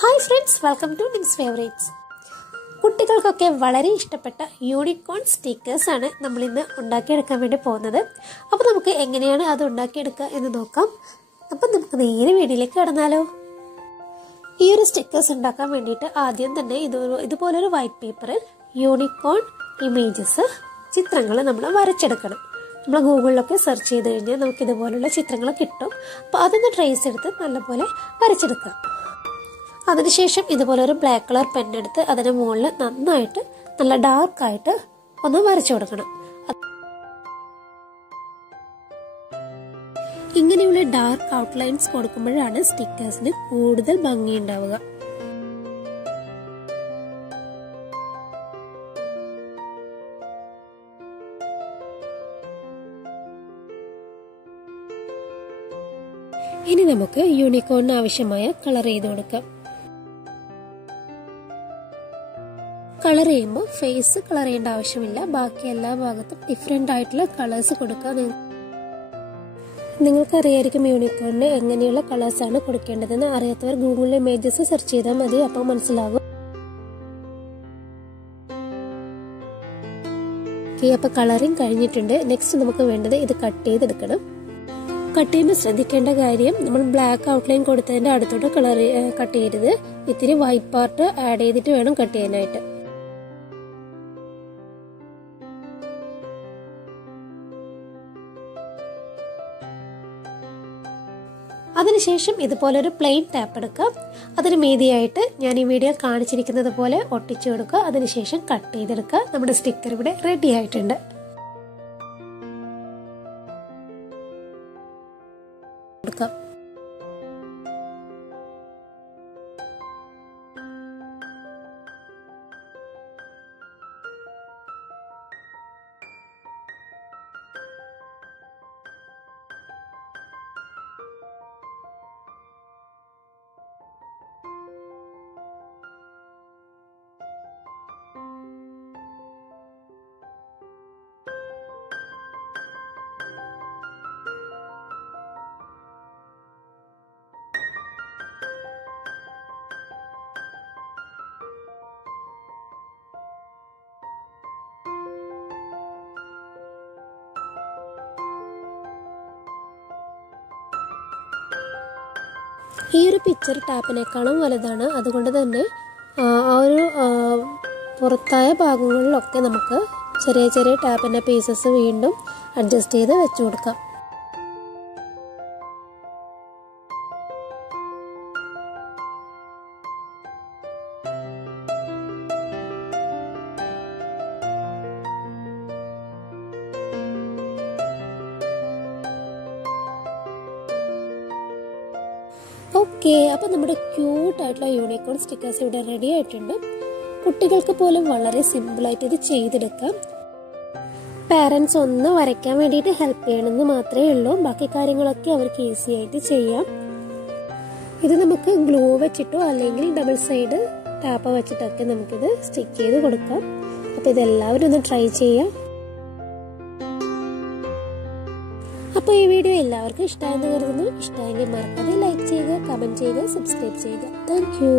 Hi friends, welcome to Nimz Favorites. കുട്ടികൾക്കൊക്കെ വളരെ ഇഷ്ടപ്പെട്ട യൂണിക്കോൺ സ്റ്റിക്കേഴ്സ് ആണ് നമ്മൾ ഇന്ന് ഉണ്ടാക്കിയെടുക്കാൻ വേണ്ടി പോകുന്നത്. അപ്പോൾ നമുക്ക് എങ്ങനെയാണ് അത് ഉണ്ടാക്കിയെടുക്കുക എന്ന് നോക്കാം. അപ്പോൾ നമുക്ക് നേരെ വീഡിയോയിലേക്ക് കടന്നാലോ. ഈ ഒരു സ്റ്റിക്കേഴ്സ് ഉണ്ടാക്കാൻ വേണ്ടിയിട്ട് ആദ്യം തന്നെ ഇതുപോലൊരു വൈറ്റ് പേപ്പറിൽ യൂണിക്കോൺ ഇമേജസ് ചിത്രങ്ങൾ നമ്മൾ വരച്ചെടുക്കണം. നമ്മൾ ഗൂഗിളിലൊക്കെ സെർച്ച് ചെയ്ത് കഴിഞ്ഞാൽ നമുക്ക് ഇതുപോലുള്ള ചിത്രങ്ങൾ കിട്ടും. അപ്പോൾ അതൊന്ന് ട്രേസ് എടുത്ത് നല്ലപോലെ വരച്ചെടുക്കാം. അതിനുശേഷം ഇതുപോലെ ഒരു ബ്ലാക്ക് കളർ പെൻ എടുത്ത് അതിന് മുകളിൽ നന്നായിട്ട് നല്ല ഡാർക്കായിട്ട് ഒന്ന് വരച്ചു കൊടുക്കണം. ഇങ്ങനെയുള്ള ഡാർക്ക് ഔട്ട്ലൈൻസ് കൊടുക്കുമ്പോഴാണ് സ്റ്റിക്കേഴ്സിന് കൂടുതൽ ഭംഗി ഉണ്ടാവുക. ഇനി നമുക്ക് യൂണിക്കോണിന് ആവശ്യമായ കളർ ചെയ്ത് കൊടുക്കാം. കളർ ചെയ്യുമ്പോൾ ഫേസ് കളർ ചെയ്യേണ്ട ആവശ്യമില്ല. ബാക്കി എല്ലാ ഭാഗത്തും ഡിഫറെന്റ് ആയിട്ടുള്ള കളേഴ്സ് കൊടുക്കാം. നിങ്ങൾക്കറിയായിരിക്കും യൂണിക്കോണിന് എങ്ങനെയുള്ള കളേഴ്സ് ആണ് കൊടുക്കേണ്ടതെന്ന്. അറിയാത്തവർ ഗൂഗിളിൽ ഇമേജസ് സെർച്ച് ചെയ്താൽ മതി, അപ്പോൾ മനസ്സിലാകും. അപ്പോൾ കളറിങ് കഴിഞ്ഞിട്ടുണ്ട്. നെക്സ്റ്റ് നമുക്ക് വേണ്ടത് ഇത് കട്ട് ചെയ്തെടുക്കണം. കട്ട് ചെയ്യുമ്പോൾ ശ്രദ്ധിക്കേണ്ട കാര്യം, നമ്മൾ ബ്ലാക്ക് ഔട്ട്ലൈൻ കൊടുത്തതിന്റെ അടുത്തോട്ട് കളർ കട്ട് ചെയ്യരുത്. ഇത്തിരി വൈറ്റ് പാർട്ട് ആഡ് ചെയ്തിട്ട് വേണം കട്ട് ചെയ്യാനായിട്ട്. അതിനുശേഷം ഇതുപോലൊരു പ്ലെയിൻ ടാപ്പ് എടുക്കാം. അതിന് മീതിയായിട്ട് ഞാൻ ഈ വീഡിയോ കാണിച്ചിരിക്കുന്നത് പോലെ ഒട്ടിച്ചു കൊടുക്കുക. അതിനുശേഷം കട്ട് ചെയ്തെടുക്കുക. നമ്മുടെ സ്റ്റിക്കർ ഇവിടെ റെഡി ആയിട്ടുണ്ട്. ഈ ഒരു പിക്ചർ ടാപ്പിനേക്കാളും വലുതാണ്. അതുകൊണ്ട് തന്നെ ആ ഒരു പുറത്തായ ഭാഗങ്ങളിലൊക്കെ നമുക്ക് ചെറിയ ചെറിയ ടാപ്പിൻ്റെ പീസസ് വീണ്ടും അഡ്ജസ്റ്റ് ചെയ്ത് വെച്ചു കൊടുക്കാം. ഓക്കെ, അപ്പോൾ നമ്മുടെ ക്യൂട്ട് ആയിട്ടുള്ള യൂണിക്കോൺ സ്റ്റിക്കേഴ്സ് ഇവിടെ റെഡി ആയിട്ടുണ്ട്. കുട്ടികൾക്ക് പോലും വളരെ സിമ്പിളായിട്ട് ഇത് ചെയ്തെടുക്കാം. പാരൻസ് ഒന്ന് വരയ്ക്കാൻ വേണ്ടിയിട്ട് ഹെൽപ്പ് ചെയ്യണമെന്ന് മാത്രമേ ഉള്ളൂ. ബാക്കി കാര്യങ്ങളൊക്കെ അവർക്ക് ഈസി ആയിട്ട് ചെയ്യാം. ഇത് നമുക്ക് ഗ്ലൂ വെച്ചിട്ടോ അല്ലെങ്കിൽ ഡബിൾ സൈഡ് ടാപ്പ് വെച്ചിട്ടൊക്കെ നമുക്കിത് സ്റ്റിക്ക് ചെയ്ത് കൊടുക്കാം. അപ്പോൾ ഇതെല്ലാവരും ഒന്ന് ട്രൈ ചെയ്യാം. അപ്പോൾ ഈ വീഡിയോ എല്ലാവർക്കും ഇഷ്ടമായെന്ന് കരുതുന്നു. ഇഷ്ടമെങ്കിൽ മറക്കാതെ ലൈക്ക് ചെയ്യുക, കമന്റ് ചെയ്യുക, സബ്സ്ക്രൈബ് ചെയ്യുക. Thank you.